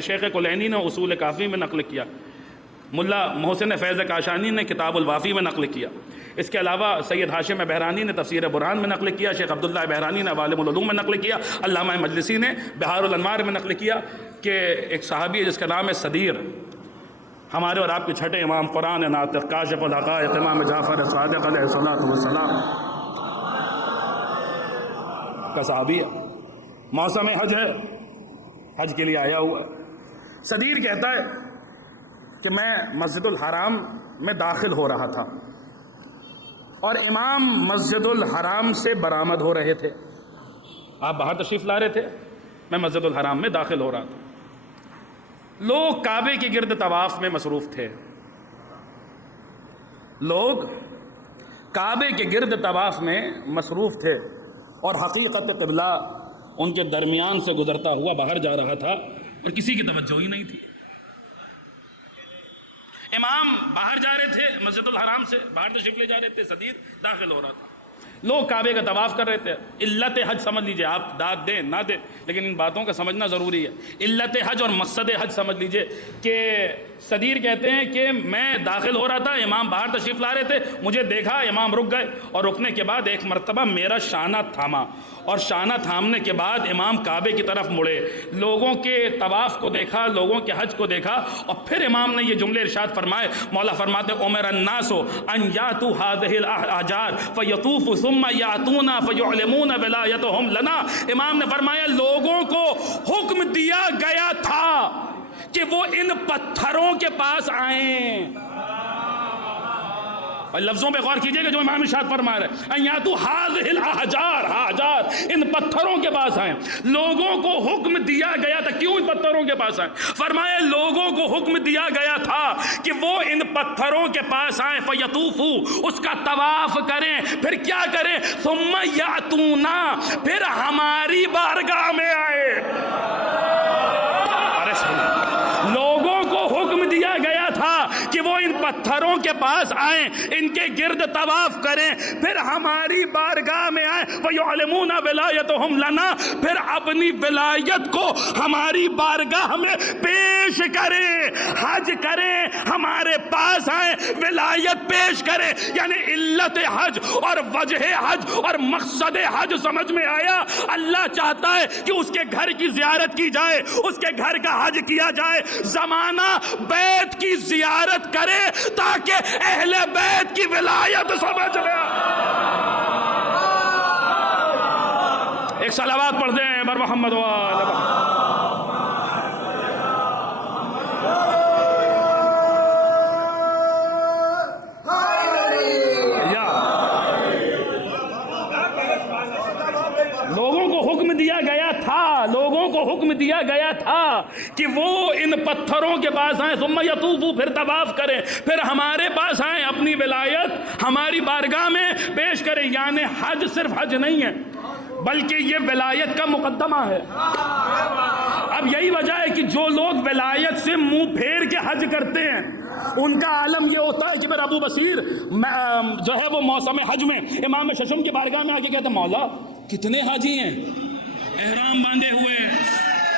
شیخ کلینی نے اصول کافی میں نقل کیا، ملا محسن فیض کاشانی نے کتاب الوافی میں نقل کیا، اس کے علاوہ سید ہاشم بہرانی نے تفسیر برہان میں نقل کیا، شیخ عبداللہ بہرانی نے عوالم العلوم میں نقل کیا، علامہ مجلسی نے بہار الانوار میں نقل کیا کہ ایک صحابی ہے جس کا نام ہے صدیر، ہمارے اور آپ کے چھٹے امام، قرآن ناطق، کاشف الحقائق، امام جعفر صادق علیہ الصلوۃ والسلام کا صحابی ہے، موسم حج ہے، حج کے لیے آیا ہوا ہے۔ صدیر کہتا ہے کہ میں مسجد الحرام میں داخل ہو رہا تھا اور امام مسجد الحرام سے برآمد ہو رہے تھے، آپ باہر تشریف لا رہے تھے، میں مسجد الحرام میں داخل ہو رہا تھا۔ لوگ کعبے کے گرد طواف میں مصروف تھے، لوگ کعبے کے گرد طواف میں مصروف تھے اور حقیقت قبلہ ان کے درمیان سے گزرتا ہوا باہر جا رہا تھا اور کسی کی توجہ ہی نہیں تھی۔ امام باہر جا رہے تھے، مسجد الحرام سے باہر تشریف لے جا رہے تھے، صدیر داخل ہو رہا تھا، لوگ کعبے کا طواف کر رہے تھے۔ علت حج سمجھ لیجئے، آپ داد دیں نہ دیں لیکن ان باتوں کا سمجھنا ضروری ہے۔ علت حج اور مقصد حج سمجھ لیجئے کہ صدیر کہتے ہیں کہ میں داخل ہو رہا تھا، امام باہر تشریف لا رہے تھے، مجھے دیکھا، امام رک گئے اور رکنے کے بعد ایک مرتبہ میرا شانہ تھاما اور شانہ تھامنے کے بعد امام کعبے کی طرف مڑے، لوگوں کے طواف کو دیکھا، لوگوں کے حج کو دیکھا اور پھر امام نے یہ جملے ارشاد فرمائے، مولا فرماتے امر الناس ان یاتوا هذه الاحجار فیطوفوا ثم یاتونا فیعلمون ولایتهم لنا۔ امام نے فرمایا لوگوں کو حکم دیا گیا تھا کہ وہ ان پتھروں کے پاس آئیں، اور لفظوں پہ غور کیجئے کہ جو امام ارشاد فرما رہے ہیں ان یاتوا هذه الاحجار، حجار، ان پتھروں کے پاس آئیں۔ لوگوں کو حکم دیا گیا تھا، کیوں ان پتھروں کے پاس آئیں؟ فرمایا لوگوں کو حکم دیا گیا تھا کہ وہ ان پتھروں کے پاس آئیں، فیطوفوا، اس کا طواف کریں، پھر کیا کریں؟ ثم یاتونا، پھر ہماری بارگاہ میں آئے۔ لوگوں کو حکم دیا گیا تھا کہ وہ ان پتھروں کے پاس آئیں، ان کے گرد طواف کریں، پھر ہماری بارگاہ میں آئیں، وَيُعْلِمُونَ وِلَایَتَهُمْ لَنَا، پھر اپنی ولایت کو ہماری بارگاہ میں پیش کریں، حج کریں، ہمارے پاس آئیں، ولایت پیش کریں۔ یعنی علت حج اور وجہ حج اور مقصد حج سمجھ میں آیا۔ اللہ چاہتا ہے کہ اس کے گھر کی زیارت کی جائے، اس کے گھر کا حج کیا جائے، زمانہ بیت کی زیارت کرے تاکہ اہل بیت کی ولایت سمجھ لے۔ ایک صلوات پڑھ دیں بر محمد و آل محمد۔ لوگوں کو حکم دیا گیا تھا، لوگوں کو حکم دیا گیا تھا کہ وہ ان پتھروں کے پاس آئیں، ثم یطوفوا، پھر طواف کریں، پھر ہمارے پاس آئیں، اپنی ولایت ہماری بارگاہ میں پیش کریں۔ یعنی حج صرف حج نہیں ہے بلکہ یہ ولایت کا مقدمہ ہے۔ اب یہی وجہ ہے کہ جو لوگ ولایت سے منہ پھیر کے حج کرتے ہیں ان کا عالم یہ ہوتا ہے کہ پھر ابو بصیر جو ہے وہ موسم حج میں امام ششم کی بارگاہ میں آ کے کہتے ہیں مولا کتنے حاجی ہیں احرام باندھے ہوئے،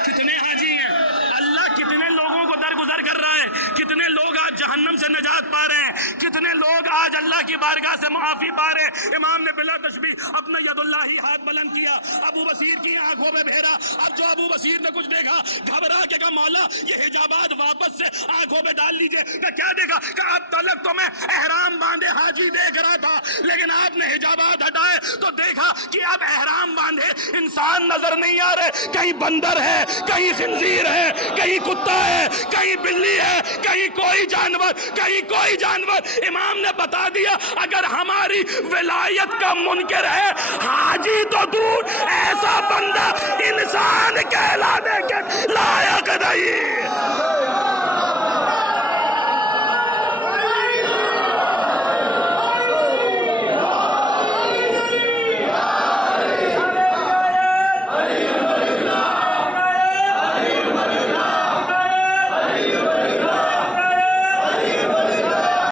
کتنے حاجی ہیں، اللہ کتنے لوگوں کو درگزر کر رہا ہے، کتنے لوگ آج جہنم سے نجات پا رہے ہیں، کتنے لوگ آج اللہ کی بارگاہ سے معافی پا رہے ہیں۔ امام نے بلا تشبیہ اپنا ید اللہ ہی ہاتھ بلند کیا، ابو بصیر کی آنکھوں میں پھیرا۔ اب جو ابو بصیر نے کچھ دیکھا گھبرا کے کہا مولا یہ حجابات واپس سے آنکھوں میں ڈال لیجئے۔ کہ کیا دیکھا؟ کہ اب تلک تو میں احرام باندھے حاجی دیکھ رہا تھا لیکن آپ نے حجابات ہٹائے تو دیکھا کہ اب احرام باندھے انسان نظر نہیں آ رہے، کہیں بندر ہے، کہیں خنزیر ہے، کہیں کتا ہے، کہیں بلی ہے، کہیں کوئی جانور، کہیں کوئی جانور۔ امام نے بتا دیا اگر ہماری ولایت کا منکر ہے حاجی تو دور، ایسا بندہ انسان کہلانے کے لائق نہیں۔